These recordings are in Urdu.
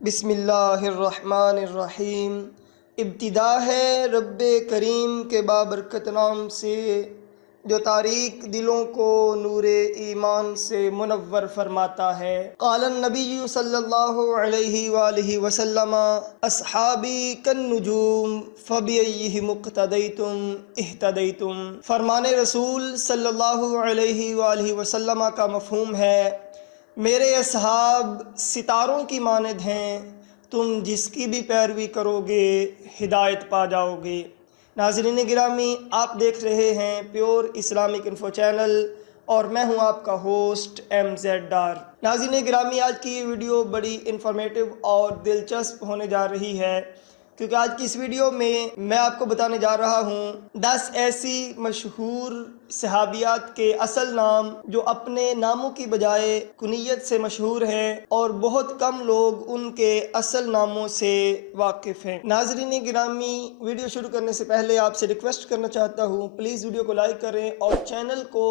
بسم اللہ الرحمن الرحیم۔ ابتدا ہے رب کریم کے بابرکت نام سے، جو تاریک دلوں کو نور ایمان سے منور فرماتا ہے۔ قال النبی صلی اللہ علیہ وآلہ وسلم اصحابی کالنجوم فبأیہم اقتدیتم اہتدیتم۔ فرمان رسول صلی اللہ علیہ وآلہ وسلم کا مفہوم ہے، میرے اصحاب ستاروں کی مانند ہیں، تم جس کی بھی پیروی کرو گے ہدایت پا جاؤ گے۔ ناظرین گرامی، آپ دیکھ رہے ہیں پیور اسلامک انفو چینل اور میں ہوں آپ کا ہوسٹ ایم زیڈ ڈار۔ ناظرین گرامی، آج کی یہ ویڈیو بڑی انفارمیٹو اور دلچسپ ہونے جا رہی ہے، کیونکہ آج کی اس ویڈیو میں آپ کو بتانے جا رہا ہوں 10 ایسی مشہور صحابیات کے اصل نام جو اپنے ناموں کی بجائے کنیت سے مشہور ہیں اور بہت کم لوگ ان کے اصل ناموں سے واقف ہیں۔ ناظرین گرامی، ویڈیو شروع کرنے سے پہلے آپ سے ریکویسٹ کرنا چاہتا ہوں، پلیز ویڈیو کو لائک کریں اور چینل کو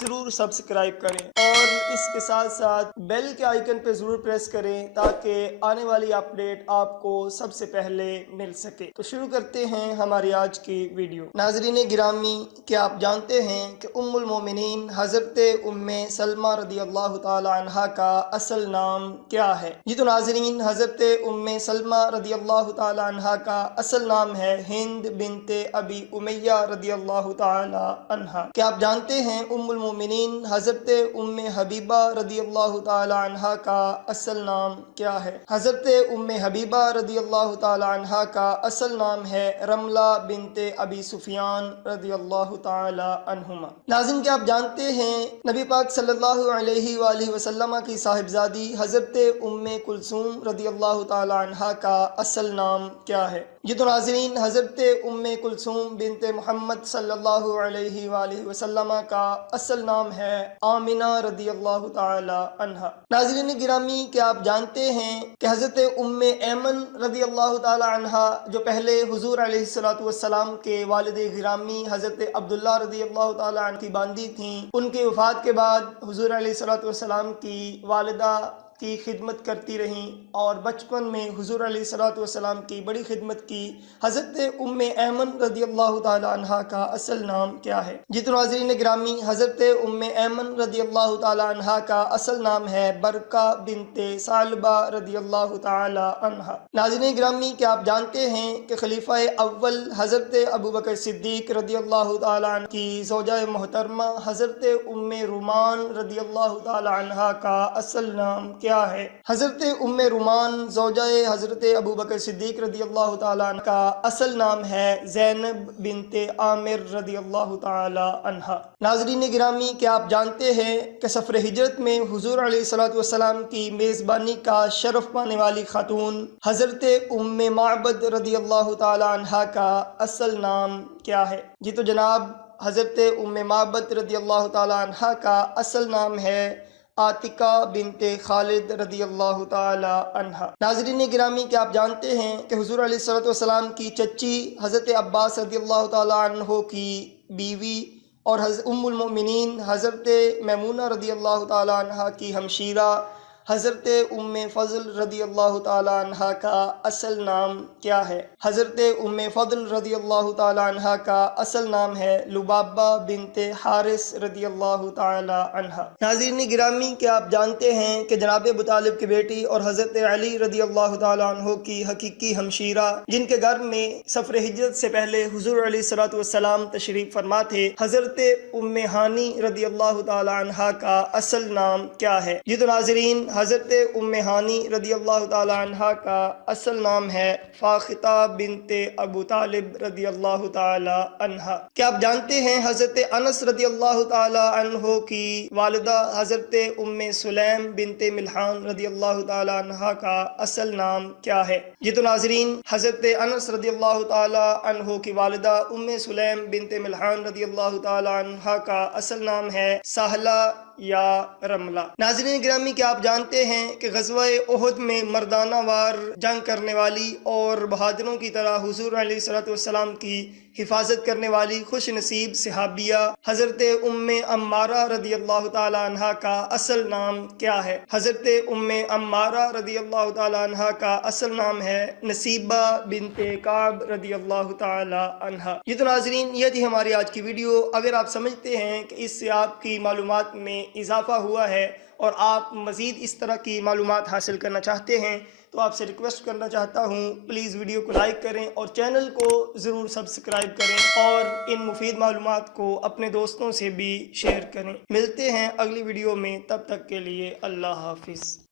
ضرور سبسکرائب کریں اور اس کے ساتھ ساتھ بیل کے آئیکن پہ ضرور پریس کریں تاکہ آنے والی اپڈیٹ آپ کو سب سے پہلے مل سکے۔ تو شروع کرتے ہیں ہماری آج کی ویڈیو۔ ناظرین گرامی، کیا آپ جانتے ہیں کہ ام المومنین حضرت ام سلمہ رضی اللہ تعالی عنہا کا اصل نام کیا ہے؟ جی تو ناظرین، حضرت ام سلمہ رضی اللہ تعالی عنہا کا اصل نام ہے ہند بنت ابی امیہ رضی اللہ تعالی عنہا۔ کیا آپ جانتے ہیں ام المومنین حضرت ام حبیبہ رضی اللہ تعالی عنہا کا اصل نام کیا ہے؟ حضرت ام حبیبہ رضی اللہ تعالی عنہا کا اصل نام ہے رملہ بنت ابی سفیان رضی اللہ تعالی عنہما۔ ناظرین، کیا آپ جانتے ہیں نبی پاک صلی اللہ علیہ وآلہ وسلم کی صاحبزادی حضرت ام کلثوم رضی اللہ تعالی عنہا کا اصل نام کیا ہے؟ جی تو ناظرین، حضرت ام کلثوم بنت محمد صلی اللہ علیہ وآلہ وسلم کا اصل نام ہے آمنہ رضی اللہ تعالی عنہا۔ ناظرین گرامی، کیا آپ جانتے ہیں کہ حضرت ام ایمن رضی اللہ تعالی عنہا جو پہلے حضور علیہ السلام کے والد گرامی حضرت عبداللہ رضی اللہ تعالی عنہ کی باندی تھیں، ان کی وفات کے بعد حضور علیہ السلام کی والدہ کی خدمت کرتی رہیں اور بچپن میں حضور علیہ السلام کی بڑی خدمت کی۔ حضرت ام ایمن رضی اللہ تعالی عنہا کا اصل نام کیا ہے؟ جی تو ناظرین گرامی، حضرت ام ایمن رضی اللہ تعالی عنہا کا اصل نام ہے برکہ بنت ثعلبہ رضی اللہ تعالی عنہا۔ ناظرین گرامی، کیا آپ جانتے ہیں کہ خلیفہ اول حضرت ابوبکر صدیق رضی اللہ تعالی عنہ کی زوجہ محترمہ حضرت ام رومان رضی اللہ تعالی عنہا کا اصل نام کیا ہے؟ حضرت ام رومان زوجہ حضرت ابوبکر صدیق رضی اللہ تعالی عنہ کا اصل نام ہے زینب بنت عامر رضی اللہ تعالی عنہا۔ ناظرین گرامی، کیا آپ جانتے ہیں کہ سفر ہجرت میں حضور علیہ السلام کی میزبانی کا شرف پانے والی خاتون حضرت ام معبد رضی اللہ تعالی عنہا کا اصل نام کیا ہے؟ جی تو جناب، حضرت ام معبد رضی اللہ تعالی عنہا کا اصل نام ہے عاتقہ بنت خالد رضی اللہ تعالی عنہا۔ ناظرین گرامی، کیا آپ جانتے ہیں کہ حضور علیہ السلام کی چچی حضرت عباس رضی اللہ تعالی عنہ کی بیوی اور ام المؤمنین حضرت میمونہ رضی اللہ تعالی عنہ کی ہمشیرہ حضرت ام فضل رضی اللہ تعالی عنہ کا اصل نام کیا ہے؟ حضرت ام فضل رضی اللہ تعالی عنہ کا اصل نام ہے لبابہ بنت حارث رضی اللہ تعالی عنہ۔ ناظرین گرامی، کیا آپ جانتے ہیں کہ جناب ابو طالب کی بیٹی اور حضرت علی رضی اللہ تعالی عنہ کی حقیقی ہمشیرہ جن کے گھر میں سفر ہجرت سے پہلے حضور علیہ السلام تشریف فرما تھے، حضرت ام ہانی رضی اللہ تعالی عنہ کا اصل نام کیا ہے؟ یہ تو ناظرین، حضرت ام ہانی رضی اللہ تعالی عنہا کا اصل نام ہے فاختہ بنت ابو طالب رضی اللہ تعالی عنہا۔ کیا آپ جانتے ہیں حضرت انس رضی اللہ تعالی عنہ کی والدہ حضرت ام سلیم بنت ملحان رضی اللہ تعالی عنہا کا اصل نام کیا ہے؟ جی تو ناظرین، حضرت انس رضی اللہ تعالی عنہ کی والدہ ام سلیم بنت ملحان رضی اللہ تعالی عنہا کا اصل نام ہے سہلہ یا رملہ۔ ناظرین گرامی، کیا آپ جانتے ہیں کہ غزوہ احد میں مردانہ وار جنگ کرنے والی اور بہادروں کی طرح حضور علیہ السلام کی حفاظت کرنے والی خوش نصیب صحابیہ حضرت ام عمارہ رضی اللہ تعالی عنہ کا اصل نام کیا ہے؟ حضرت ام عمارہ رضی اللہ تعالی عنہ کا اصل نام ہے نصیبہ بنت کعب رضی اللہ تعالی عنہ۔ یہ تو ناظرین یہ تھی ہماری آج کی ویڈیو۔ اگر آپ سمجھتے ہیں کہ اس سے آپ کی معلومات میں اضافہ ہوا ہے اور آپ مزید اس طرح کی معلومات حاصل کرنا چاہتے ہیں تو آپ سے ریکویسٹ کرنا چاہتا ہوں پلیز ویڈیو کو لائک کریں اور چینل کو ضرور سبسکرائب کریں اور ان مفید معلومات کو اپنے دوستوں سے بھی شیئر کریں۔ ملتے ہیں اگلی ویڈیو میں، تب تک کے لیے اللہ حافظ۔